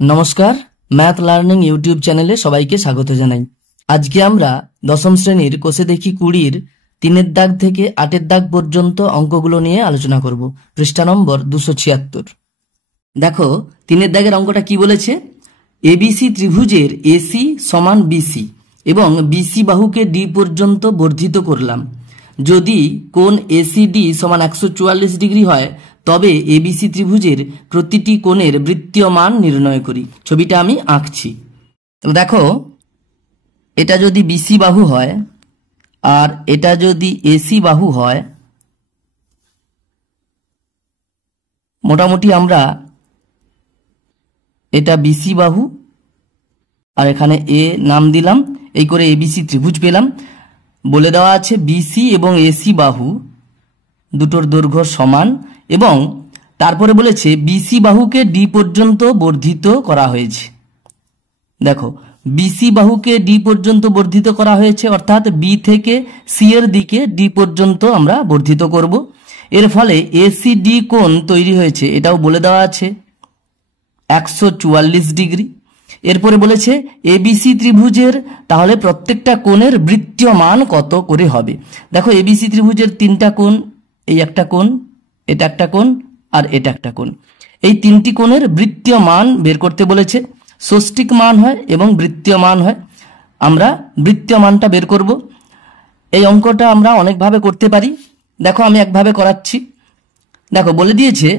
নমস্কার, math learning YouTube চ্যানেলে সবাইকে স্বাগত জানাই। আজকে আমরা দশম শ্রেণীর কোষে দেখি 20-র 3-এর দাগ থেকে 8-এর দাগ পর্যন্ত অঙ্কগুলো নিয়ে আলোচনা করব। পৃষ্ঠা নম্বর 276। দেখো 3-এর দাগের অঙ্কটা কি বলেছে। এবিসি ত্রিভুজের এসি সমান বিসি এবং বিসি বাহুকে ডি পর্যন্ত বর্ধিত করলাম। যদি কোণ এসিডি সমান 144 ডিগ্রি হয় তবে এবিসি ত্রিভুজের প্রতিটি কোণের বৃত্তীয় মান নির্ণয় করি। ছবিটা আমি আঁকছি। তো দেখো, এটা যদি বিসি বাহু হয় আর এটা যদি এসি বাহু হয়, মোটামুটি আমরা এটা বিসি বাহু আর এখানে এ নাম দিলাম, এই করে এবিসি ত্রিভুজ পেলাম। বলে দেওয়া আছে বিসি এবং এসি বাহু দুটোর দৈর্ঘ্য সমান এবং তারপরে বলেছে বিসি বাহুকে ডি পর্যন্ত বর্ধিত করা হয়েছে। দেখো, বিসি বাহুকে ডি পর্যন্ত বর্ধিত করা হয়েছে, অর্থাৎ বি থেকে সি এর দিকে ডি পর্যন্ত আমরা বর্ধিত করব। এর ফলে এসিডি কোণ তৈরি হয়েছে, এটাও বলে দেওয়া আছে 144 ডিগ্রি। এরপরে বলেছে এবিসি ত্রিভুজের তাহলে প্রত্যেকটা কোণের বৃত্তীয় মান কত করে হবে। দেখো, এবিসি ত্রিভুজের 3টা কোণ, এই একটা কোণ, এটা একটা কোণ আর এটা একটা কোণ, এই 3টি কোণের বৃত্তীয় মান বের করতে বলেছে। ষষ্ঠিক মান হয় এবং বৃত্তীয় মান হয়। আমরা বৃত্তীয় মানটা বের করব। এই অঙ্কটা আমরা অনেকভাবে করতে পারি। দেখো, আমি একভাবে করাচ্ছি। দেখো, বলে দিয়েছে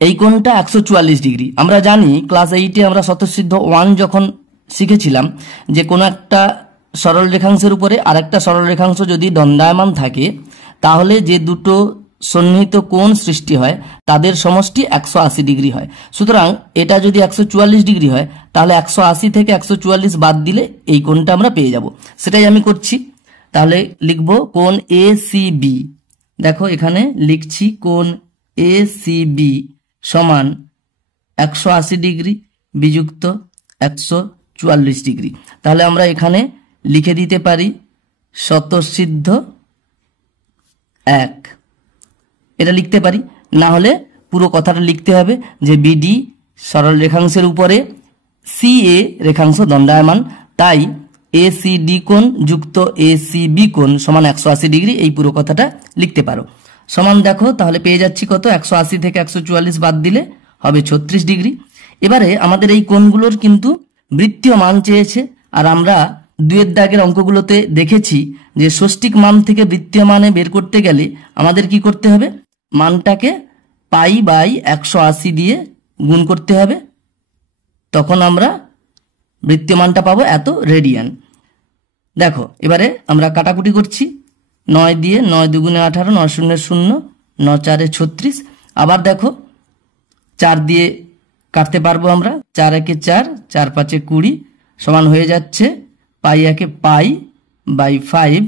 এই কোণটা 144 ডিগ্রি। আমরা জানি ক্লাস 8-এ আমরা স্বতঃসিদ্ধ 1 যখন শিখেছিলাম যে কোনো একটা সরল রেখাংশের উপরে আরেকটা সরল রেখাংশ যদি দণ্ডায়মান থাকে তাহলে যে দুটো সন্নিহিত কোণ সৃষ্টি হয় তাদের সমষ্টি 180 ডিগ্রি হয়। সুতরাং এটা যদি 144 ডিগ্রি হয় তাহলে 180 থেকে 144 বাদ দিলে এই কোণটা আমরা পেয়ে যাব। সেটাই আমি করছি। তাহলে লিখব কোণ এসিবি। দেখো, এখানে লিখছি কোণ এসিবি সমান 180 ডিগ্রি বিযুক্ত 144 ডিগ্রি। তাহলে আমরা এখানে লিখে দিতে পারি স্বতঃসিদ্ধ 1, এটা লিখতে পারি। না হলে পুরো কথাটা লিখতে হবে যে বিডি সরল রেখাংশের উপরে সিএ রেখাংশ দণ্ডায়মান, তাই এসিডি কোণ যুক্ত এসিবি কোণ সমান 180 ডিগ্রি, এই পুরো কথাটা লিখতে পারো। সমান দেখো, তাহলে পেয়ে যাচ্ছি কত, 180 থেকে 144 বাদ দিলে হবে 36 ডিগ্রি। এবারে আমাদের এই কোণগুলোর কিন্তু বৃত্তীয় মান চেয়েছে, আর আমরা 2-এর দাগের অঙ্কগুলোতে দেখেছি যে ষষ্ঠিক মান থেকে বৃত্তীয় মানে বের করতে গেলে আমাদের কি করতে হবে, মানটাকে পাই বাই 180 দিয়ে গুণ করতে হবে, তখন আমরা বৃত্তীয় মানটা পাবো এত রেডিয়ান। দেখো, এবারে আমরা কাটাকুটি করছি। 9 দিয়ে 9 দুগুণে 18, 9 শূন্য 0, 9 4 36। আবার দেখো, 4 দিয়ে কাটতে পারবো আমরা, 4 1 4, 4 5 20 সমান হয়ে যাচ্ছে পাই 1 পাই বাই 5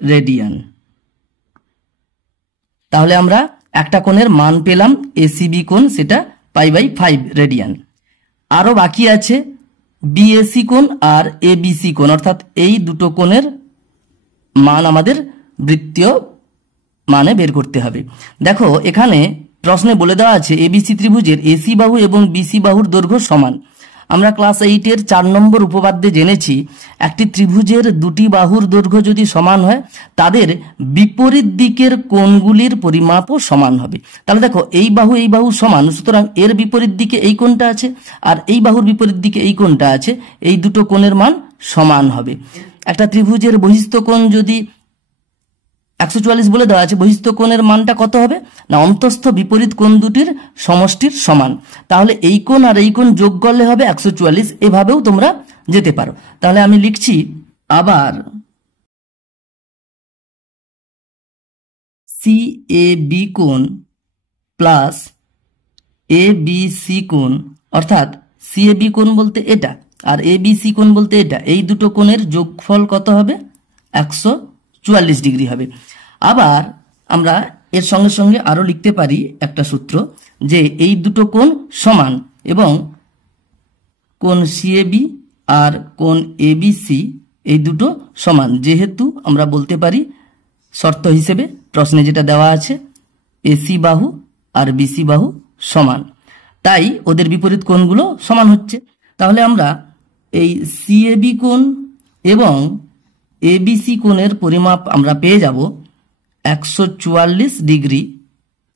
রেডিয়ান। তাহলে আমরা একটা কোণের মান পেলাম এসিবি কোণ, সেটা পাই বাই 5 রেডিয়ান। আরো বাকি আছে বিএসি কোণ আর এবিসি কোণ, অর্থাৎ এই দুটো কোণের মান আমাদের বৃত্তীয় মানে বের করতে হবে। দেখো, এখানে প্রশ্নে বলে দেওয়া আছে এবিসি ত্রিভুজের এসি বাহু এবং বিসি বাহুর দৈর্ঘ্য সমান। আমরা ক্লাস 8-এর 4 নম্বর উপপাদ্যে জেনেছি একটি ত্রিভুজের দুটি বাহুর দৈর্ঘ্য যদি সমান হয় তাদের বিপরীত দিকের কোণগুলির পরিমাপও সমান হবে। তাহলে দেখো, এই বাহু সমান, সুতরাং এর বিপরীত দিকে এই কোণটা আছে আর এই বাহুর বিপরীত দিকে এই কোণটা আছে, এই দুটো কোণের মান সমান হবে। একটা ত্রিভুজের বহিস্থ কোণ যদি 144 বলে দেওয়া আছে, বহিস্থ কোণের মানটা কত হবে না অন্তস্থ বিপরীত কোণ দুটির সমষ্টির সমান। তাহলে এই কোণ আর এই কোণ যোগ করলে হবে 144। এভাবেও তোমরা যেতে পারো। তাহলে আমি লিখছি আবার সিএবি কোণ প্লাস এবিসি কোণ, অর্থাৎ সিএবি কোণ বলতে এটা আর এবিসি কোণ বলতে এটা, এই দুটো কোণের যোগফল কত হবে, 144 ডিগ্রি হবে। আবার আমরা এর সঙ্গে সঙ্গে আরো লিখতে পারি একটা সূত্র যে এই দুটো কোণ সমান এবং কোণ সিএবি আর কোণ এবিসি এই দুটো সমান, যেহেতু আমরা বলতে পারি শর্ত হিসেবে প্রশ্নে যেটা দেওয়া আছে এসি বাহু আর বিসি বাহু সমান। তাই ওদের বিপরীত কোণগুলো সমান হচ্ছে। তাহলে আমরা এই সিএবি কোণ এবং এবিসি কোণের পরিমাপ আমরা পেয়ে যাব 144 ডিগ্রি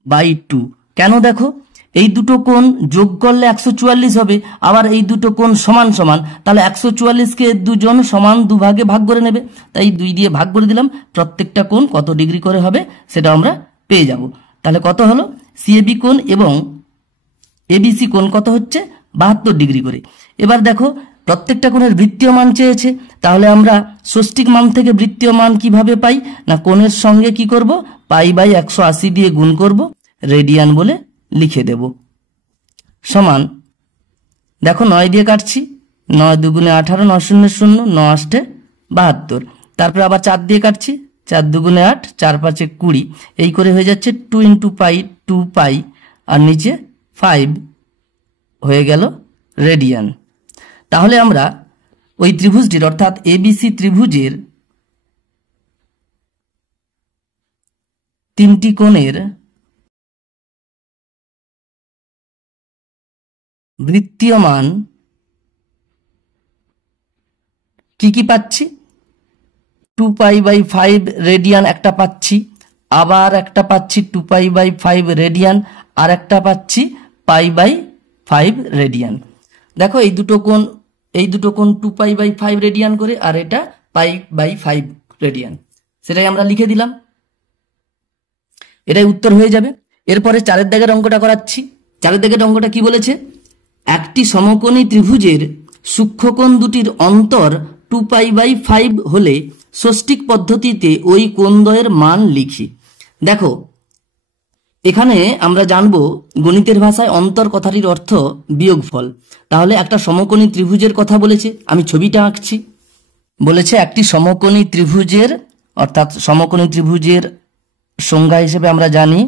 বাই 2। কেন? দেখো, এই দুটো কোণ যোগ করলে 144 হবে, আবার এই দুটো কোণ সমান সমান, তাহলে 144কে দুজন সমান দুভাগে ভাগ করে নেবে, তাই 2 দিয়ে ভাগ করে দিলাম। প্রত্যেকটা কোণ কত ডিগ্রি করে হবে সেটা আমরা পেয়ে যাব। তাহলে কত হলো? সিএবি কোণ এবং এবিসি কোণ কত হচ্ছে? 72 ডিগ্রি করে। এবার দেখো, প্রত্যেকটা কোণের বৃত্তীয় মান চেয়েছে, তাহলে আমরা ষষ্ঠিক মান থেকে বৃত্তীয় মান কিভাবে পাই? না, কোণের সঙ্গে কি করব? পাই বাই 180 দিয়ে গুণ করব, রেডিয়ান বলে লিখে দেব। সমান, দেখো 9 দিয়ে কাটছি, 9 দুগুণে 18, 9 শূন্য 0, 9 আষ্টে 72। তারপরে আবার 4 দিয়ে কাটছি, 4 দুগুণে 8, 4 5 20, এই করে হয়ে যাচ্ছে 2 × পাই, 2 পাই, আর নিচে 5 হয়ে গেল রেডিয়ান। তাহলে আমরা ওই ত্রিভুজটির অর্থাৎ এবিসি ত্রিভুজের তিনটি কোণের বৃত্তীয় মান কি কি পাচ্ছি? 2 পাই বাই 5 রেডিয়ান একটা পাচ্ছি, আবার একটা পাচ্ছি 2 পাই বাই 5 রেডিয়ান, আর একটা পাচ্ছি পাই বাই 5 রেডিয়ান। দেখো, এই দুটো কোণ 2 পাই বাই 5 রেডিয়ান করে, আর এটা পাই বাই 5 রেডিয়ান, সেটাই আমরা লিখে দিলাম। এটাই উত্তর হয়ে যাবে। এরপরে 4 দাগের অঙ্কটা করাচ্ছি। 4 দাগের অঙ্কটা কি বলেছে? একটি সমকোণী ত্রিভুজের সূক্ষ্মকোণ দুটির অন্তর 2 পাই বাই 5 হলে ষষ্ঠিক পদ্ধতিতে ওই কোণদ্বয়ের মান লিখি। দেখো, এখানে আমরা জানবো গণিতের ভাষায় অন্তর কথাটির অর্থ বিয়োগফল। তাহলে একটা সমকোণী ত্রিভুজের কথা বলেছে, আমি ছবিটা আঁকছি। বলেছে একটি সমকোণী ত্রিভুজের, অর্থাৎ সমকোণী ত্রিভুজের সংজ্ঞা হিসেবে আমরা জানি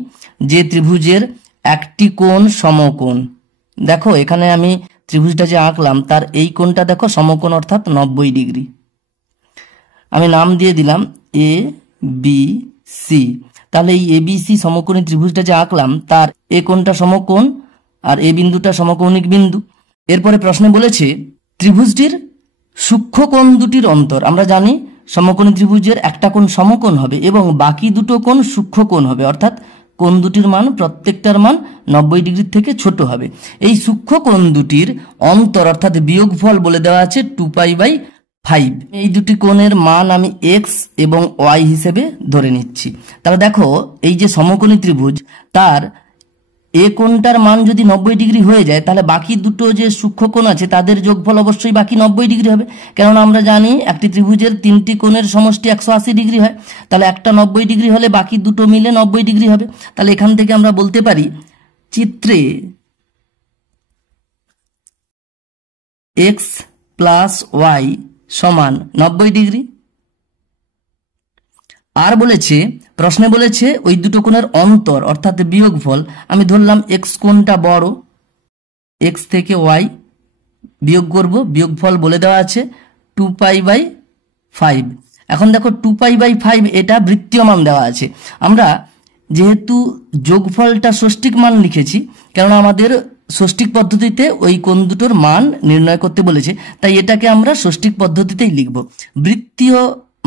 যে ত্রিভুজের একটি কোণ সমকোণ। দেখো, এখানে আমি ত্রিভুজটা যে আঁকলাম তার এই কোণটা দেখো সমকোণ, অর্থাৎ 90 ডিগ্রি। আমি নাম দিয়ে দিলাম এ বি সি। তাহলে এই এবিসি সমকোণী ত্রিভুজটা যে আঁকলাম তার এ কোণটা সমকোণ আর এ বিন্দুটা সমকৌণিক বিন্দু। এরপরে প্রশ্নে বলেছে ত্রিভুজটির সূক্ষ্মকোণ দুটির অন্তর। আমরা জানি সমকোণী ত্রিভুজের একটা কোণ সমকোণ হবে এবং বাকি দুটো কোণ সূক্ষ্মকোণ হবে, অর্থাৎ কোণ দুটির মান প্রত্যেকটার মান 90 ডিগ্রি থেকে ছোট হবে। এই সূক্ষ্মকোণ দুটির অন্তর অর্থাৎ বিয়োগফল বলে দেওয়া আছে 2 পাই বাই 5। এই দুটি কোণের মান আমি এক্স এবং ওয়াই হিসেবে ধরে নিচ্ছি। তাহলে দেখো, এই যে সমকোণী ত্রিভুজ তার এ কোণটার মান যদি 90 ডিগ্রি হয়ে যায়, তাহলে বাকি দুটো যে সূক্ষ্মকোণ আছে তাদের যোগফল অবশ্যই বাকি 90 ডিগ্রি হবে। কেননা আমরা জানি একটি ত্রিভুজের তিনটি কোণের সমষ্টি 180 ডিগ্রি হয়, তাহলে একটা 90 ডিগ্রি হলে বাকি দুটো মিলে 90 ডিগ্রি হবে। তাহলে এখান থেকে আমরা বলতে পারি চিত্রে এক্স প্লাস ওয়াই সমান 90 ডিগ্রি। আর বলেছে, প্রশ্নে বলেছে ওই দুটো কোণের অন্তর অর্থাৎ বিয়োগফল। আমি ধরলাম এক্স কোণটা বড়, এক্স থেকে ওয়াই বিয়োগ করব, বিয়োগফল বলে দেওয়া আছে 2 পাই বাই 5। এখন দেখো 2 পাই বাই 5 এটা বৃত্তীয় মান দেওয়া আছে। আমরা যেহেতু যোগফলটা ষষ্ঠিক মান লিখেছি, কেননা আমাদের ষষ্ঠিক পদ্ধতিতে ওই কোণ দুটোর মান নির্ণয় করতে বলেছে, তাই এটাকে আমরা ষষ্ঠিক পদ্ধতিতেই লিখব। বৃত্তীয়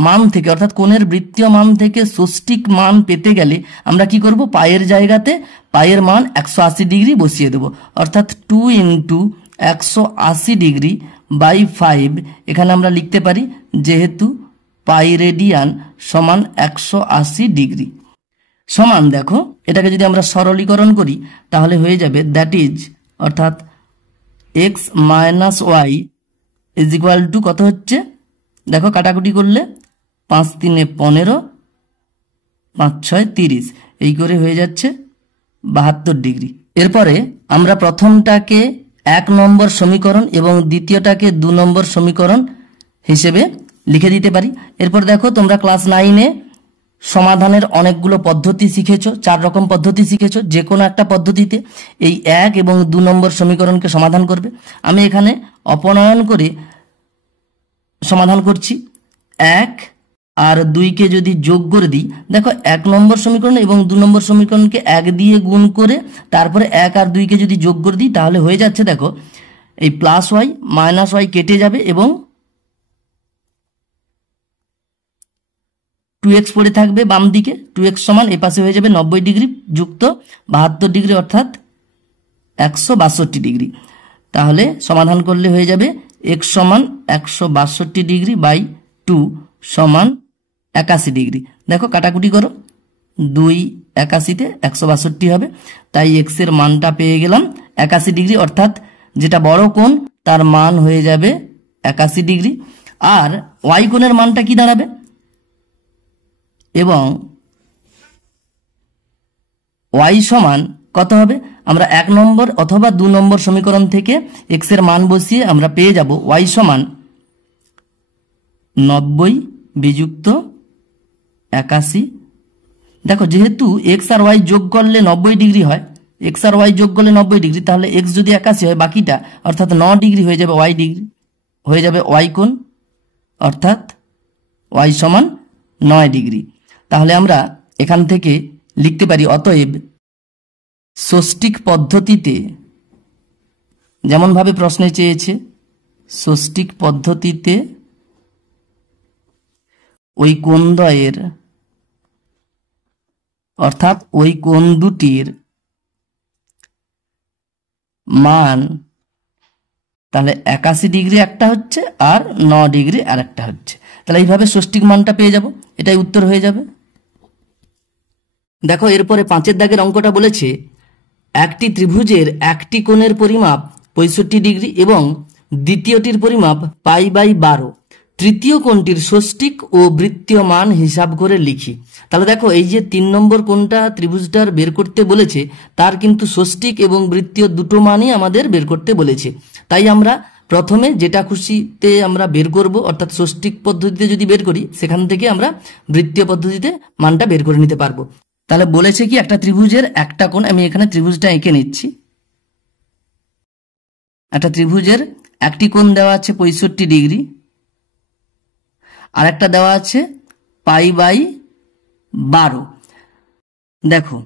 মান থেকে অর্থাৎ কোণের বৃত্তীয় মান থেকে ষষ্ঠিক মান পেতে গেলে আমরা কি করব? পায়ের জায়গাতে পায়ের মান 180 ডিগ্রি বসিয়ে দেব, অর্থাৎ 2 × 180 ডিগ্রি বাই 5। এখানে আমরা লিখতে পারি যেহেতু পাই রেডিয়ান সমান 180 ডিগ্রি সমান, দেখো এটাকে যদি আমরা সরলীকরণ করি তাহলে হয়ে যাবে দ্যাট ইজ, অর্থাৎ X minus Y is equal to কত হচ্ছে? দেখো কাটাকুটি করলে 5 × 3 = 15, 5 × 6 = 30, এই করে হয়ে যাচ্ছে 72 ডিগ্রি। এরপরে আমরা প্রথমটাকে 1 নম্বর সমীকরণ এবং দ্বিতীয়টাকে 2 নম্বর সমীকরণ হিসেবে লিখে দিতে পারি। এরপর দেখো, তোমরা ক্লাস 9-এ সমাধানের অনেকগুলো পদ্ধতি শিখেছো, 4 রকম পদ্ধতি শিখেছো। যে কোনো একটা পদ্ধতিতে এই 1 এবং 2 নম্বর সমীকরণকে সমাধান করবে। আমি এখানে অপনয়ন করে সমাধান করছি। 1 আর 2কে যদি যোগ করে দিই, দেখো 1 নম্বর সমীকরণ এবং 2 নম্বর সমীকরণকে 1 দিয়ে গুণ করে তারপরে 1 আর 2কে যদি যোগ করে দিই তাহলে হয়ে যাচ্ছে, দেখো এই প্লাস ওয়াই মাইনাস ওয়াই কেটে যাবে এবং 2x পড়ে থাকবে বাম দিকে। 2x সমান এ পাশে হয়ে যাবে 90 ডিগ্রি যুক্ত 72 ডিগ্রি অর্থাৎ 162 ডিগ্রি। তাহলে সমাধান করলে হয়ে যাবে x সমান 162 ডিগ্রি বাই 2 সমান 81 ডিগ্রি। দেখো কাটাকুটি করো, 2 81তে 162 হবে, তাই x এর মানটা পেয়ে গেলাম 81 ডিগ্রি, অর্থাৎ যেটা বড় কোণ তার মান হয়ে যাবে 81 ডিগ্রি। আর y কোণের মানটা কি দাঁড়াবে, এবং y সমান কত হবে, আমরা 1 নম্বর অথবা 2 নম্বর সমীকরণ থেকে x এর মান বসিয়ে আমরা পেয়ে যাব y সমান 90 বিযুক্ত 81। দেখো যেহেতু x আর y যোগ করলে 90 ডিগ্রি হয়, x আর y যোগ করলে 90 ডিগ্রি, তাহলে x যদি 81 হয় বাকিটা অর্থাৎ 9 ডিগ্রি হয়ে যাবে y ডিগ্রি, হয়ে যাবে y কোণ, অর্থাৎ y সমান 9 ডিগ্রি। তাহলে আমরা এখান থেকে লিখতে পারি অতএব ষষ্ঠিক পদ্ধতিতে, যেমনভাবে প্রশ্নে চেয়েছে, ষষ্ঠিক পদ্ধতিতে ওই কোণদ্বয়ের অর্থাৎ ওই কোণ দুটির মান, তাহলে 81 ডিগ্রি একটা হচ্ছে আর 9 ডিগ্রি আর একটা হচ্ছে, তাহলে এইভাবে ষষ্ঠিক মানটা পেয়ে যাব, এটাই উত্তর হয়ে যাবে। দেখো এরপরে 5 দাগের অঙ্কটা বলেছে একটি ত্রিভুজের একটি কোণের পরিমাপ 65 ডিগ্রি এবং দ্বিতীয়টির পরিমাপ π/12, তৃতীয় কোণটির ষষ্ঠিক ও বৃত্তীয় মান হিসাব করে লিখি। তাহলে দেখো এই যে 3 নম্বর কোণটা ত্রিভুজটার বের করতে বলেছে তার কিন্তু ষষ্ঠিক এবং বৃত্তীয় দুটো মানই আমাদের বের করতে বলেছে, তাই আমরা প্রথমে যেটা খুশিতে আমরা বের করব, অর্থাৎ ষষ্ঠিক পদ্ধতিতে যদি বের করি সেখান থেকে আমরা বৃত্তীয় পদ্ধতিতে মানটা বের করে নিতে পারবো। তাহলে বলেছে কি একটা ত্রিভুজের একটা কোণ, আমি এখানে ত্রিভুজটা এঁকে নিচ্ছি, একটা ত্রিভুজের একটি কোণ দেওয়া আছে 65 ডিগ্রি আর একটা দেওয়া আছে π/12। দেখো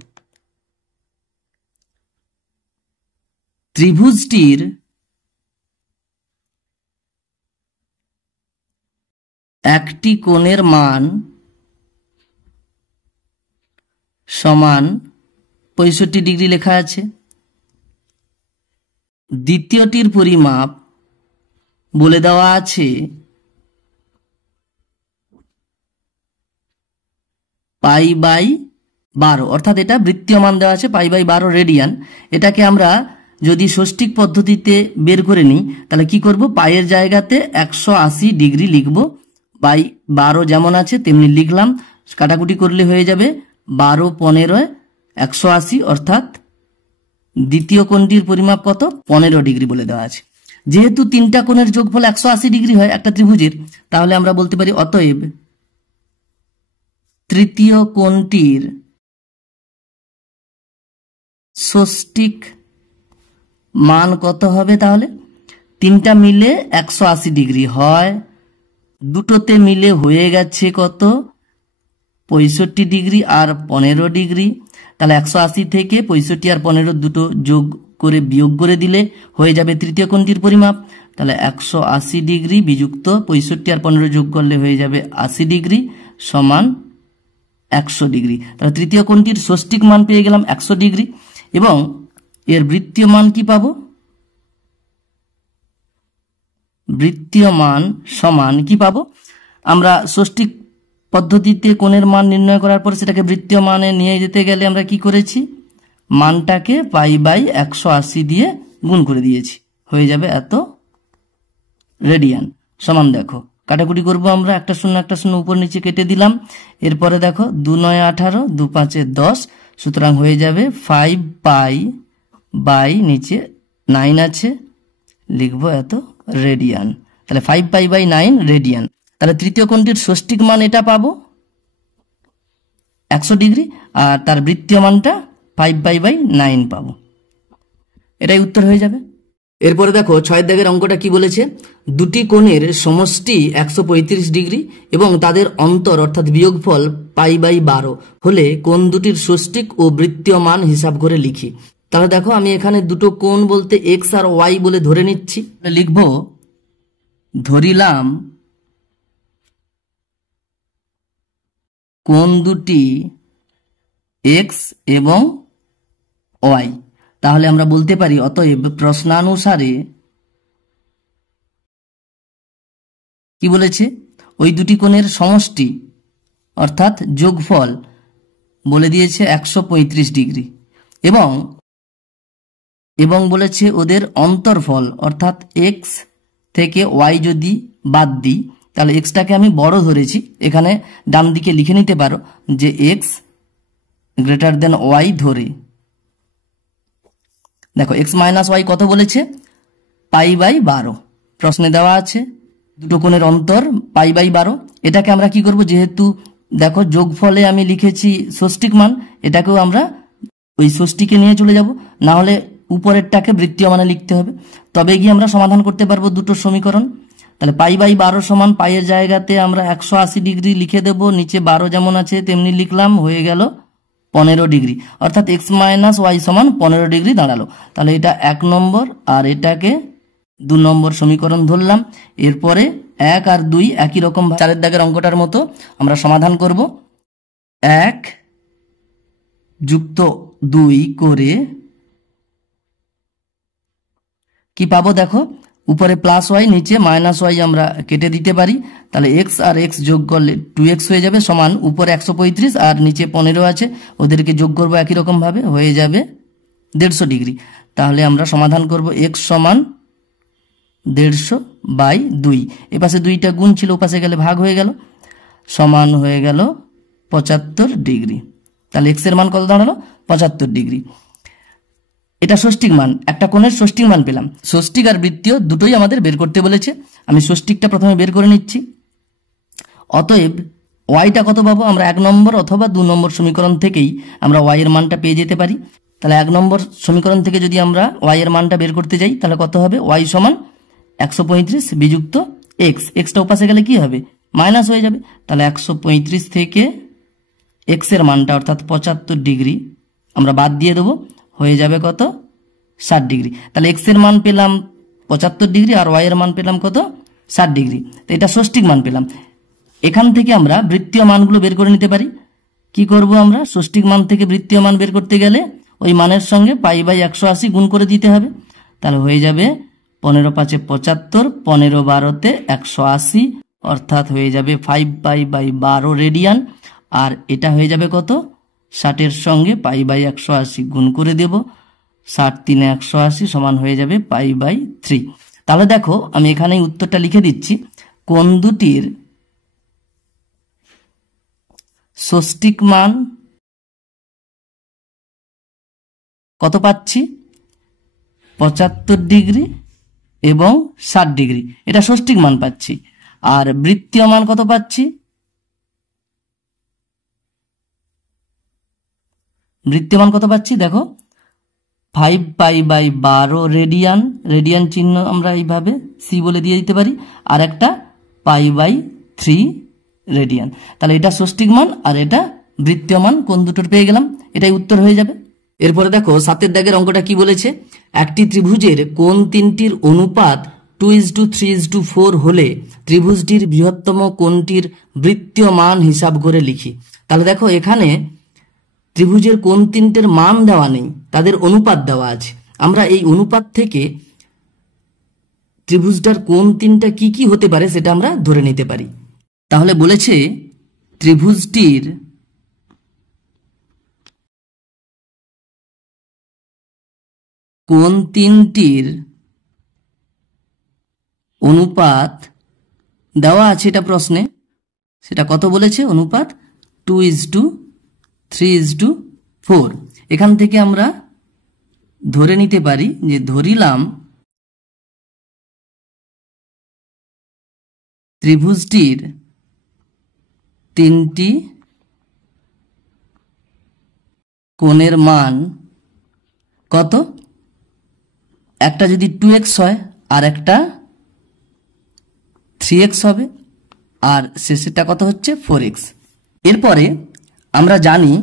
ত্রিভুজটির একটি কোণের মান সমান 65 ডিগ্রি লেখা আছে, দ্বিতীয়টির পরিমাপ বলে দেওয়া আছে π/12, অর্থাৎ এটা বৃত্তীয় মান দেওয়া আছে π/12 রেডিয়ান। এটাকে আমরা যদি ষষ্ঠিক পদ্ধতিতে বের করে নিই তাহলে কি করব, পায়ের জায়গাতে 180 ডিগ্রি লিখব, π/12 যেমন আছে তেমনি লিখলাম, কাটাকুটি করলে হয়ে যাবে 12 15 180, অর্থাৎ দ্বিতীয় কোণটির পরিমাপ কত, 15 ডিগ্রি বলে দেওয়া আছে। যেহেতু তিনটা কোণের যোগফল 180 ডিগ্রি হয় একটা ত্রিভুজের, তাহলে আমরা বলতে পারি অতএব তৃতীয় কোণটির ষষ্ঠিক মান কত হবে, তাহলে তিনটা মিলে 180 ডিগ্রি হয়, দুটোতে মিলে হয়ে গেছে কত 65 ডিগ্রি আর 15 ডিগ্রি, তাহলে 180 থেকে 65 আর 15 দুটো যোগ করে বিয়োগ করে দিলে হয়ে যাবে তৃতীয় কোণটির পরিমাপ। তাহলে 180 ডিগ্রি বিযুক্ত 65 আর 15 যোগ করলে হয়ে যাবে 80 ডিগ্রি সমান 100 ডিগ্রি। তাহলে তৃতীয় কোণটির ষষ্ঠিক মান পেয়ে গেলাম 100 ডিগ্রি এবং এর বৃত্তীয় মান কি পাবো, বৃত্তীয় মান সমান কি পাবো, আমরা ষষ্ঠিক পদ্ধতিতে কোণের মান নির্ণয় করার পর সেটাকে বৃত্তীয় মানে নিয়ে যেতে গেলে আমরা কি করেছি, মানটাকে π/180 দিয়ে গুণ করে দিয়েছি, হয়ে যাবে এত রেডিয়ান সমান। দেখো কাটাকুটি করব আমরা, একটা শূন্য উপর নিচে কেটে দিলাম, এরপরে দেখো 2 9 18 2 5 10, সুতরাং হয়ে যাবে 5π নিচে 9 আছে লিখবো এত রেডিয়ান, তাহলে 5π/9 রেডিয়ান। তাহলে তৃতীয় কোণটির ষষ্ঠিক মান এটা পাবো 100 ডিগ্রি আর তার বৃত্তীয় মানটা 5π/9 পাবো, এটাই উত্তর হয়ে যাবে। এরপরে দেখো 6 দাগের অঙ্কটা কি বলেছে, দুটি কোণের সমষ্টি 135 ডিগ্রি এবং তাদের অন্তর অর্থাৎ বিয়োগফল π/12 হলে কোণ দুটির ষষ্ঠিক ও বৃত্তীয় মান হিসাব করে লিখি। তাহলে দেখো আমি এখানে দুটো কোণ বলতে এক্স আর ওয়াই বলে ধরে নিচ্ছি, লিখব ধরিলাম কোণ দুটি এক্স এবং ওয়াই। তাহলে আমরা বলতে পারি অতএব প্রশ্নানুসারে কি বলেছে, ওই দুটি কোণের সমষ্টি অর্থাৎ যোগফল বলে দিয়েছে 135 ডিগ্রি এবং বলেছে ওদের অন্তরফল অর্থাৎ এক্স থেকে ওয়াই যদি বাদ দিই তাহলে এক্সটাকে আমি বড় ধরেছি, এখানে ডান দিকে লিখে নিতে পারো যে এক্স গ্রেটার দেন ওয়াই ধরে। দেখো এক্স মাইনাস ওয়াই কত বলেছে, π/12 প্রশ্নে দেওয়া আছে। দুটো কোণের অন্তর π/12, এটাকে আমরা কি করব, যেহেতু দেখো যোগফলে আমি লিখেছি ষষ্ঠিক মান, এটাকেও আমরা ওই ষষ্ঠীকে নিয়ে চলে যাব, না হলে উপরেরটাকে বৃত্তীয় মানে লিখতে হবে, তবে গিয়ে আমরা সমাধান করতে পারবো দুটো সমীকরণ। তাহলে π/12 সমান পাইয়ের জায়গাতে আমরা 180 ডিগ্রি লিখে দেব, নিচে 12 যেমন আছে তেমনি লিখলাম, হয়ে গেল 15 ডিগ্রি, অর্থাৎ এক্স মাইনাস ওয়াই সমান 15 ডিগ্রি দাঁড়ালো। তাহলে এটা 1 নম্বর আর এটাকে 2 নম্বর সমীকরণ ধরলাম। এরপরে 1 আর 2 একই রকম 4 দাগের অঙ্কটার মতো আমরা সমাধান করব। 1 + 2 করে কি পাবো, দেখো উপরে প্লাস ওয়াই নিচে মাইনাস ওয়াই আমরা কেটে দিতে পারি, তাহলে এক্স আর এক্স যোগ করলে 2x হয়ে যাবে, সমান উপরে 135 আর নিচে 15 আছে, ওদেরকে যোগ করবো একই রকম ভাবে, হয়ে যাবে 150 ডিগ্রি। তাহলে আমরা সমাধান করব এক্স সমান 150/2, এপাশে 2টা গুণ ছিল ওপাশে গেলে ভাগ হয়ে গেল, সমান হয়ে গেল 75 ডিগ্রি। তাহলে এক্স এর মান কত দাঁড়ালো, 75 ডিগ্রি। এটা ষষ্ঠিক মান, একটা কোণের ষষ্ঠিক মান পেলাম। ষষ্ঠিক আর বৃত্তীয় দুটোই আমাদের বের করতে বলেছে, আমি ষষ্ঠিকটা প্রথমে বের করে নিচ্ছি। অতএব ওয়াইটা কত পাবো, আমরা 1 নম্বর অথবা 2 নম্বর সমীকরণ থেকেই আমরা ওয়াই এর মানটা পেয়ে যেতে পারি। তাহলে 1 নম্বর সমীকরণ থেকে যদি আমরা ওয়াই এর মানটা বের করতে যাই তাহলে কত হবে, ওয়াই সমান 135 বিযুক্ত এক্স, এক্সটা ওপাশে গেলে কি হবে, মাইনাস হয়ে যাবে। তাহলে 135 থেকে এক্স এর মানটা অর্থাৎ 75 ডিগ্রি আমরা বাদ দিয়ে দেবো, হয়ে যাবে কত, 60 ডিগ্রি। তাহলে এক্স এর মান পেলাম 75 ডিগ্রি আর ওয়াই এর মান পেলাম কত, 60 ডিগ্রি। তো এটা ষষ্ঠিক মান পেলাম। এখান থেকে আমরা বৃত্তীয় মানগুলো বের করে নিতে পারি। কি করব, আমরা ষষ্ঠিক মান থেকে বৃত্তীয় মান বের করতে গেলে ওই মানের সঙ্গে π/180 গুণ করে দিতে হবে, তাহলে হয়ে যাবে 15 × 5 = 75, 15 × 12 = 180, অর্থাৎ হয়ে যাবে 5π/12 রেডিয়ান। আর এটা হয়ে যাবে কত, 60 এর সঙ্গে π/180 গুণ করে দেব, 60 × 3 = 180 সমান হয়ে যাবে π/3। তাহলে দেখো আমি এখানে উত্তরটা লিখে দিচ্ছি, কোণ দুটির ষষ্ঠিক মান কত পাচ্ছি, 75 ডিগ্রি এবং 60 ডিগ্রি, এটা ষষ্ঠিক মান পাচ্ছি। আর বৃত্তীয় মান কত পাচ্ছি, বৃত্তীয় মান কত পাচ্ছি, দেখো 5π/12 রেডিয়ান, রেডিয়ান চিহ্ন আমরা এইভাবে সি বলে দিয়ে দিতে পারি, আর একটা π/3 রেডিয়ান। তাহলে এটা ষষ্ঠিক মান আর এটা বৃত্তীয় মান, কোণ দুটোর পেয়ে গেলাম, এটাই উত্তর হয়ে যাবে। এরপরে দেখো 7 দাগের অঙ্কটা কি বলেছে, একটি ত্রিভুজের কোণ তিনটির অনুপাত 2:3:4 হলে ত্রিভুজটির বৃহত্তম কোণটির বৃত্তীয় মান হিসাব করে লিখি। তাহলে দেখো এখানে ত্রিভুজের কোণ তিনটের মান দেওয়া নেই, তাদের অনুপাত দেওয়া আছে। আমরা এই অনুপাত থেকে ত্রিভুজটার কোণ তিনটা কি কি হতে পারে সেটা আমরা ধরে নিতে পারি। তাহলে বলেছে ত্রিভুজটির কোণ তিনটির অনুপাত দেওয়া আছে এটা প্রশ্নে, সেটা কত বলেছে, অনুপাত 2:3:4। এখান থেকে আমরা ধরে নিতে পারি যে ধরিলাম ত্রিভুজটির তিনটি কোণের মান কত, একটা যদি 2x হয় আর একটা 3x হবে, আর শেষেরটা কত হচ্ছে 4x। এরপরে আমরা জানি,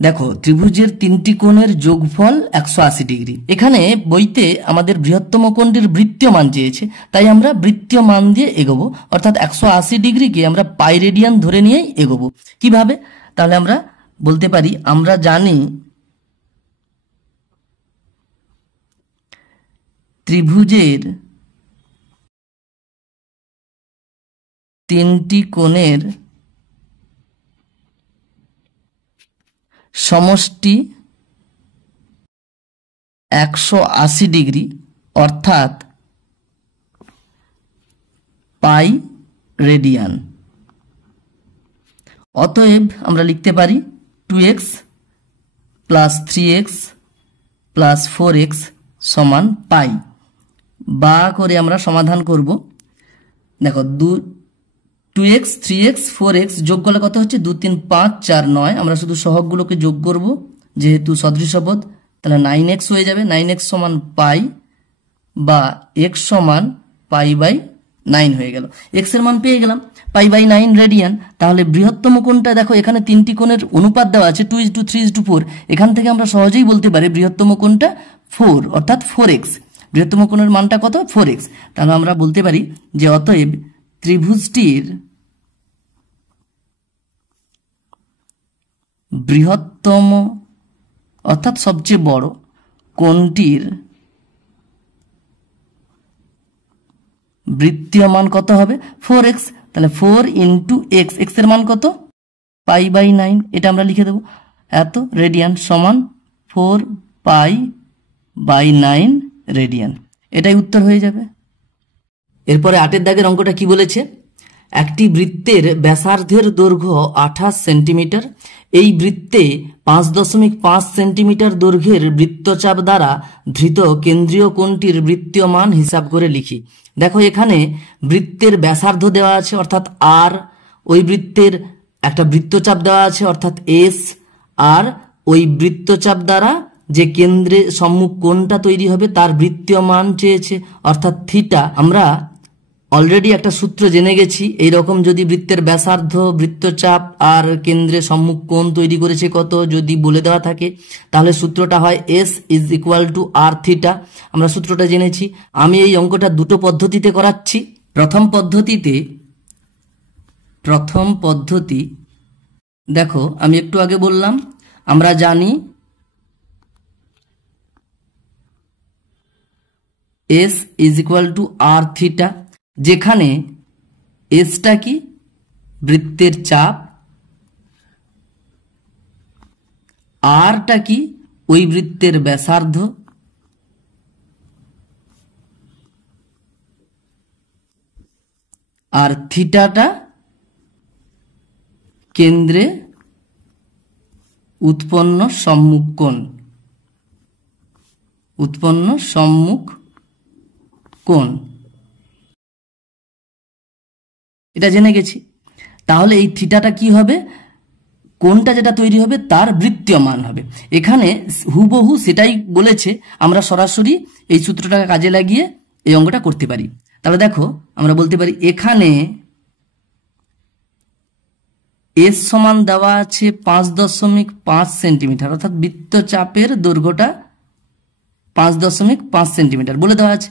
দেখো ত্রিভুজের তিনটি কোণের যোগফল 180 ডিগ্রি। এখানে বইতে আমাদের বৃহত্তম কোণটির বৃত্তীয় মান চেয়েছে, তাই আমরা বৃত্তীয় মান দিয়ে এগোবো, অর্থাৎ 180 ডিগ্রিকে আমরা পাই রেডিয়ান ধরে নিয়েই এগোবো। কিভাবে? তাহলে আমরা বলতে পারি, আমরা জানি ত্রিভুজের তিনটি কোণের সমষ্টি 180 ডিগ্রি, অর্থাৎ পাই রেডিয়ান। অতএব আমরা লিখতে পারি 2x plus 3x plus 4x সমান পাই। বা করে আমরা সমাধান করব। দেখো 2x 3x 4x যোগ করলে কত হচ্ছে? 2 3 5 4 9। আমরা শুধু সহগগুলোকে যোগ করব, যেহেতু সদৃশপদ, তাহলে 9x হয়ে যাবে। 9x সমান পাই, বা x সমান পাই বাই 9 হয়ে গেল। x এর মান পেয়ে গেলাম, পাই বাই 9 রেডিয়ান। তাহলে বৃহত্তম কোণটা, দেখো এখানে তিনটি কোণের অনুপাত দেওয়া আছে 2:3:4। এখান থেকে আমরা সহজেই বলতে পারি বৃহত্তম কোণটা 4, অর্থাৎ 4x। বৃহত্তম কোণের মানটা কত? 4x। তাহলে আমরা বলতে পারি যে অতএব ত্রিভুজটির বৃহত্তম অর্থাৎ সবচেয়ে বড় কোণটির বৃত্তীয় মান কত হবে? 4x। তাহলে 4 ইন্টু x, x এর মান কত? Pi by 9। এটা আমরা লিখে দেব, এত রেডিয়ান সমান 4 পাই বাই 9 রেডিয়ান। এটাই উত্তর হয়ে যাবে। এরপরে 8 দাগের অঙ্কটা কি বলেছে? একটি বৃত্তের ব্যাসার্ধের দৈর্ঘ্য 28 সেন্টিমিটার। এই বৃত্তে 5.5 সেন্টিমিটার দৈর্ঘ্যের বৃত্তচাপ দ্বারা ধৃত কেন্দ্রীয় কোণটির বৃত্তীয় মান হিসাব করে লিখি। দেখো এখানে বৃত্তের ব্যাসার্ধ দেওয়া আছে অর্থাৎ আর, ওই বৃত্তের একটা বৃত্তচাপ দেওয়া আছে অর্থাৎ এস, আর ওই বৃত্তচাপ দ্বারা যে কেন্দ্রে সম্মুখ কোণটা তৈরি হবে তার বৃত্তীয় মান চেয়েছে অর্থাৎ থিটা। আমরা অলরেডি একটা সূত্র জেনে গেছি, এইরকম যদি বৃত্তের ব্যাসার্ধ, বৃত্তচাপ আর কেন্দ্রে সম্মুখ কোণ তৈরি করেছে কত যদি বলে দেওয়া থাকে, তাহলে সূত্রটা হয় S is equal to R theta. আমরা সূত্রটা জেনেছি। আমি এই অঙ্কটা দুটো পদ্ধতিতে করাচ্ছি। প্রথম পদ্ধতি দেখো, আমি একটু আগে বললাম আমরা জানি S is equal to R theta, যেখানে এসটা কি? বৃত্তের চাপ, আরটা কি? ওই বৃত্তের ব্যাসার্ধ, আর থিটাটা কেন্দ্রে উৎপন্ন সম্মুখ কোণ। এটা জেনে গেছি। তাহলে এই থিটাটা কি হবে? কোণটা যেটা তৈরি হবে তার বৃত্তীয় মান হবে। এখানে হুবহু সেটাই বলেছে, আমরা সরাসরি এই সূত্রটাকে কাজে লাগিয়ে এই অঙ্কটা করতে পারি। তাহলে দেখো আমরা বলতে পারি এখানে এস সমান দেওয়া আছে 5.5 সেন্টিমিটার, অর্থাৎ বৃত্তচাপের দৈর্ঘ্যটা 5.5 সেন্টিমিটার বলে দেওয়া আছে।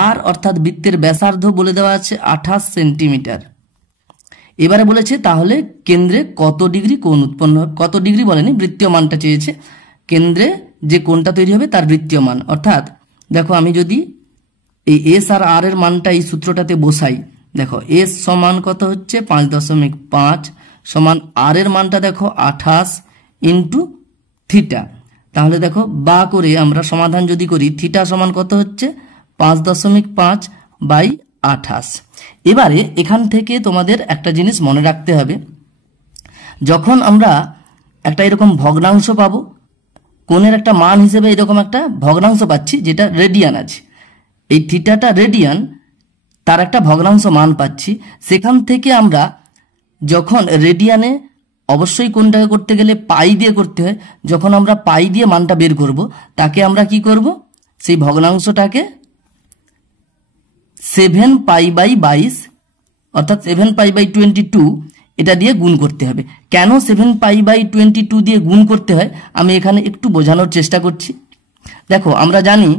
আর অর্থাৎ বৃত্তের ব্যাসার্ধ বলে দেওয়া আছে 28 সেন্টিমিটার। এবারে বলেছে তাহলে কেন্দ্রে কত ডিগ্রি কোণ উৎপন্ন হবে। কত ডিগ্রি বলেনি, বৃত্তীয় মানটা চেয়েছে। কেন্দ্রে যে কোণটা তৈরি হবে তার বৃত্তীয় মান, অর্থাৎ দেখো আমি যদি এই এস আর আর এর মানটা এই সূত্রটাতে বসাই, দেখো এস সমান কত হচ্ছে 5.5 সমান আর এর মানটা দেখো 28 ইন্টু থিটা। তাহলে দেখো বা করে আমরা সমাধান যদি করি, থিটা সমান কত হচ্ছে 5.5 বাই 28। এবারে এখান থেকে তোমাদের একটা জিনিস মনে রাখতে হবে, যখন আমরা একটা এরকম ভগ্নাংশ পাবো, কোণের একটা মান হিসেবে এরকম একটা ভগ্নাংশ পাচ্ছি যেটা রেডিয়ান আছে, এই থিটাটা রেডিয়ান, তার একটা ভগ্নাংশ মান পাচ্ছি। সেখান থেকে আমরা যখন রেডিয়ানে অবশ্যই কোণটাকে করতে গেলে পাই দিয়ে করতে হয়, যখন আমরা পাই দিয়ে মানটা বের করব, তাকে আমরা কি করব? সেই ভগ্নাংশটাকে 7π/22 অর্থাৎ 7π/22 এটা দিয়ে গুণ করতে হবে। কেন 7π/22 দিয়ে গুণ করতে হয় আমি এখানে একটু বোঝানোর চেষ্টা করছি। দেখো আমরা জানি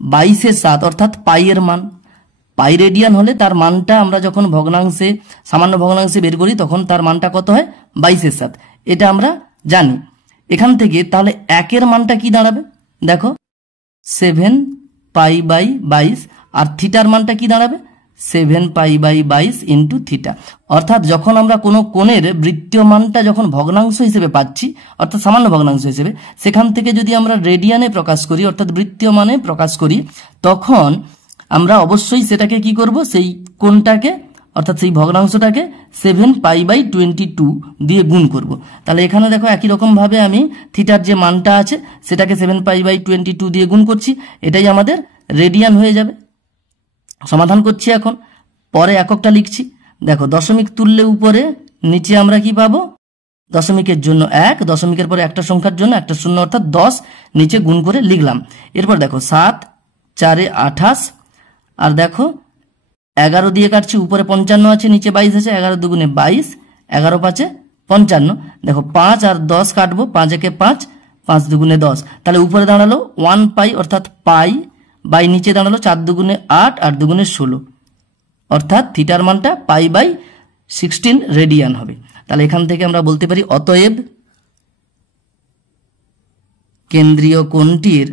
22/7 অর্থাৎ পাইয়ের মান, পাই রেডিয়ান হলে তার মানটা আমরা যখন ভগ্নাংশে সামান্য ভগ্নাংশে বের করি তখন তার মানটা কত হয় 22/7, এটা আমরা জানি। এখান থেকে তাহলে একের মানটা কি দাঁড়াবে, দেখো 7π/22 আর থিটার মানটা কি দাঁড়াবে 7π/22 ইন্টু থিটা। অর্থাৎ যখন আমরা কোনো কোণের বৃত্তীয় মানটা যখন ভগ্নাংশ হিসেবে পাচ্ছি অর্থাৎ সামান্য ভগ্নাংশ হিসেবে, সেখান থেকে যদি আমরা রেডিয়ানে প্রকাশ করি অর্থাৎ বৃত্তীয় মানে প্রকাশ করি তখন আমরা অবশ্যই সেটাকে কি করব, সেই কোণটাকে অর্থাৎ সেই ভগ্নাংশটাকে 7π/22 দিয়ে গুণ করব। তাহলে এখানে দেখো একই রকম ভাবে আমি থিটার যে মানটা আছে সেটাকে 7π/22 দিয়ে গুণ করছি, এটাই আমাদের রেডিয়ান হয়ে যাবে। সমাধান করছি এখন, পরে এককটা লিখছি। দেখো দশমিক তুললে উপরে নিচে আমরা কি পাবো, দশমিকের জন্য 1, দশমিকের পরে একটা সংখ্যার জন্য একটা শূন্য অর্থাৎ 10, নিচে গুণ করে লিখলাম। এরপর দেখো 7 4 28 আর দেখো 11 দিয়ে কাটছি, উপরে 55 আছে নিচে 22 আছে, 11 দুগুণে 22, 11 5 55। দেখো 5 আর 10 কাটবো, 5 একে 5, 5 দুগুণে 10, তাহলে উপরে দাঁড়ালো 1π অর্থাৎ পাই, বাই নিচে দাঁড়ালো 4 দুগুণে 8, 8 দুগুণে 16, অর্থাৎ থিটার মানটা π/16 রেডিয়ান হবে। তাহলে এখান থেকে আমরা বলতে পারি অতএব কেন্দ্রীয় কোণটির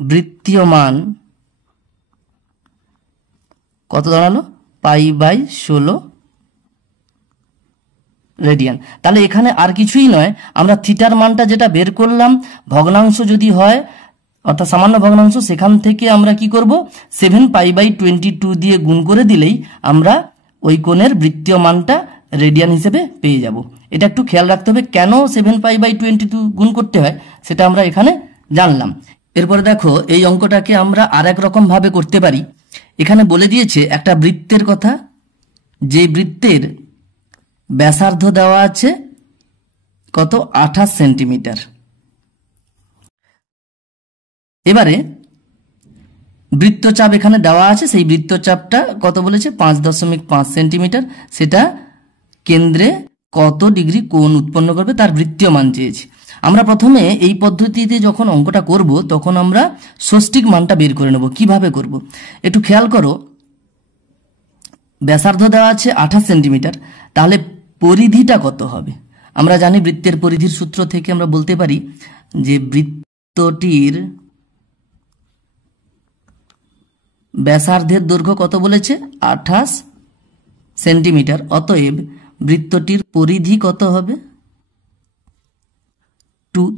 বৃত্তীয় মান কত দাঁড়ালো π/16 রেডিয়ান। তাহলে এখানে আর কিছুই নয়, আমরা থিটার মানটা যেটা বের করলাম ভগ্নাংশ যদি হয় অর্থাৎ সামান্য ভগ্নাংশ, সেখান থেকে আমরা কি করব 7π/22 দিয়ে গুণ করে দিলেই আমরা ওই কোণের বৃত্তীয় মানটা রেডিয়ান হিসেবে পেয়ে যাব। এটা একটু খেয়াল রাখতে হবে, কেন 7π/22 গুণ করতে হয় সেটা আমরা এখানে জানলাম। এরপরে দেখো এই অঙ্কটাকে আমরা আর এক রকম ভাবে করতে পারি। এখানে বলে দিয়েছে একটা বৃত্তের কথা, যে বৃত্তের ব্যাসার্ধ দেওয়া আছে কত 28 সেন্টিমিটার। এবারে বৃত্তচাপ এখানে দেওয়া আছে, সেই বৃত্তচাপটা কত বলেছে 5.5 সেন্টিমিটার, সেটা কেন্দ্রে কত ডিগ্রি কোণ উৎপন্ন করবে তার বৃত্তীয় মান চেয়েছে। আমরা প্রথমে এই পদ্ধতিতে যখন অঙ্কটা করব তখন আমরা ষষ্ঠিক মানটা বের করে নেব। কিভাবে করব একটু খেয়াল করো, ব্যাসার্ধ দেওয়া আছে 28 সেন্টিমিটার, তাহলে পরিধিটা কত হবে? আমরা জানি বৃত্তের পরিধির সূত্র থেকে আমরা বলতে পারি যে বৃত্তটির ব্যাসার্ধের দৈর্ঘ্য কত বলেছে 28 সেন্টিমিটার, অতএব বৃত্তটির পরিধি কত হবে,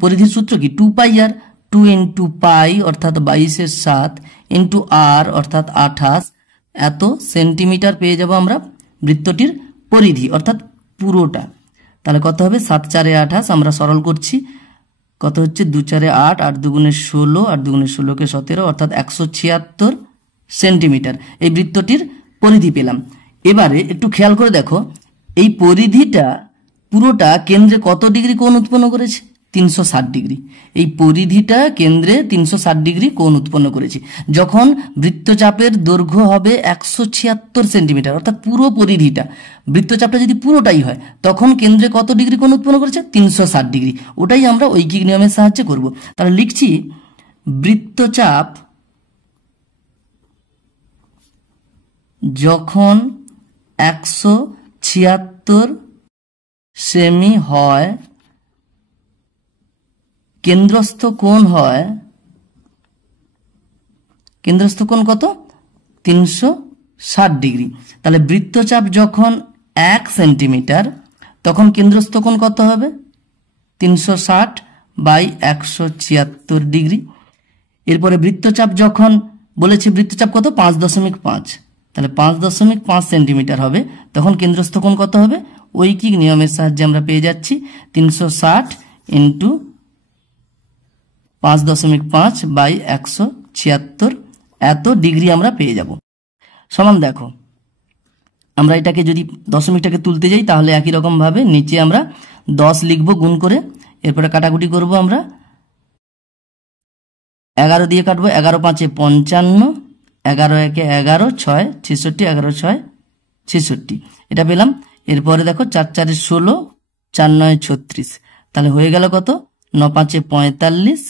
পরিধির সূত্র কি 2πr, 2 ইন্টু পাই অর্থাৎ 22/7 ইন্টু আর অর্থাৎ 28 এত সেন্টিমিটার পেয়ে যাব আমরা বৃত্তটির পরিধি অর্থাৎ পুরোটা। তাহলে কত হবে 7 4 28, আমরা সরল করছি, কত হচ্ছে 2 4 8, 8 দুগুণে 16, 8 দুগুণে 16 কে 17 অর্থাৎ 176 সেন্টিমিটার এই বৃত্তটির পরিধি পেলাম। এবারে একটু খেয়াল করে দেখো, এই পরিধিটা পুরোটা কেন্দ্রে কত ডিগ্রি কোণ উৎপন্ন করেছে 360 ডিগ্রি। এই পরিধিটা কেন্দ্রে 360 ডিগ্রি কোণ উৎপন্ন করেছে। যখন বৃত্তচাপের দৈর্ঘ্য হবে 176 সেন্টিমিটার অর্থাৎ পুরো পরিধিটা, বৃত্তচাপটা যদি পুরোটাই হয় তখন কেন্দ্রে কত ডিগ্রি কোণ উৎপন্ন করেছে 360 ডিগ্রি। ওটাই আমরা ঐকিক নিয়মের সাহায্যে করব। তাহলে লিখছি বৃত্তচাপ যখন 176 সেমি হয়, কেন্দ্রস্থ কোণ হয়, কেন্দ্রস্থ কোণ কত 360 ডিগ্রি। তাহলে বৃত্তচাপ যখন 1 সেন্টিমিটার তখন কেন্দ্রস্থ কোণ কত হবে 360/176 ডিগ্রি। এরপরে বৃত্তচাপ যখন বলেছে বৃত্তচাপ কত 5.5, তাহলে 5.5 সেন্টিমিটার হবে, তখন কেন্দ্রস্থ কোণ কত হবে, ঐকিক নিয়মের সাহায্যে আমরা পেয়ে যাচ্ছি 360 ইন্টু 5.5/176 এত ডিগ্রি আমরা পেয়ে যাব। সমান দেখো আমরা এটাকে যদি দশমিকটাকে তুলতে যাই তাহলে একই রকম ভাবে নিচে আমরা 10 লিখব গুণ করে, এরপরে কাটাকুটি করব আমরা 11 দিয়ে কাটবো, 11 5 55, 11 1 11, 6 66, 11 6 66 এটা পেলাম। এরপরে দেখো 4 4 16, 4 9 36, তাহলে হয়ে গেল কত 9 5 45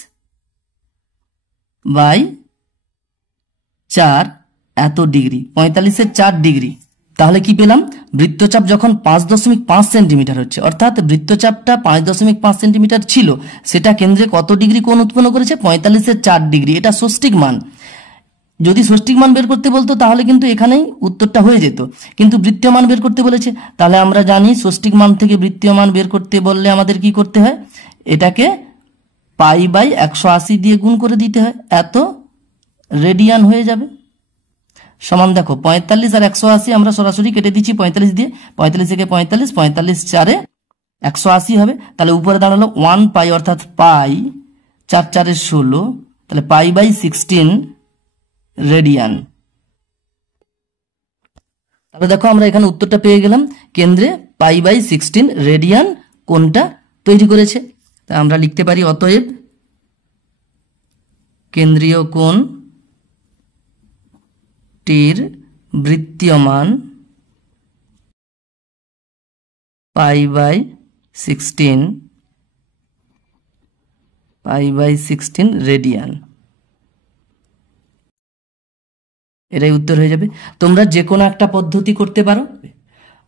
বাই 4 এত ডিগ্রি, 45-এর 4 ডিগ্রি। তাহলে কি পেলাম, বৃত্তচাপ যখন 5.5 সেন্টিমিটার হচ্ছে, অর্থাৎ বৃত্তচাপটা 5.5 সেন্টিমিটার ছিল, সেটা কেন্দ্রে কত ডিগ্রি কোণ উৎপন্ন করেছে, 45-এর 4 ডিগ্রি। এটা ষষ্ঠিক মান। যদি ষষ্ঠিক মান বের করতে বলতো তাহলে কিন্তু এখানেই উত্তরটা হয়ে যেত, কিন্তু বৃত্তীয় মান বের করতে বলেছে। তাহলে আমরা জানি ষষ্ঠিক মান থেকে বৃত্তীয় মান বের করতে বললে আমাদের কি করতে হয়, এটাকে π/180 দিয়ে গুণ করে দিতে হয়, এত রেডিয়ান হয়ে যাবে। সমান দেখো 45 আর 180 আমরা সরাসরি কেটে দিচ্ছি 45 দিয়ে, 45 থেকে 45, 45 4 180 হবে। তাহলে উপরে দাঁড়ালো 1 পাই, অর্থাৎ পাই 4 4 16, তাহলে π/16 রেডিয়ান। তাহলে দেখো আমরা এখানে উত্তরটা পেয়ে গেলাম, কেন্দ্রে π/16 রেডিয়ান কোণটা তৈরি করেছে। তা আমরা লিখতে পারি অতএব কেন্দ্রীয় কোণ টির বৃত্তীয় মান π/16 রেডিয়ান। এটাই উত্তর হয়ে যাবে। তোমরা যে কোনো একটা পদ্ধতি করতে পারো।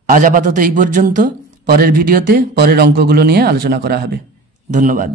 আজ আপাতত এই পর্যন্ত, পরের ভিডিওতে পরের অঙ্কগুলো নিয়ে আলোচনা করা হবে। ধন্যবাদ।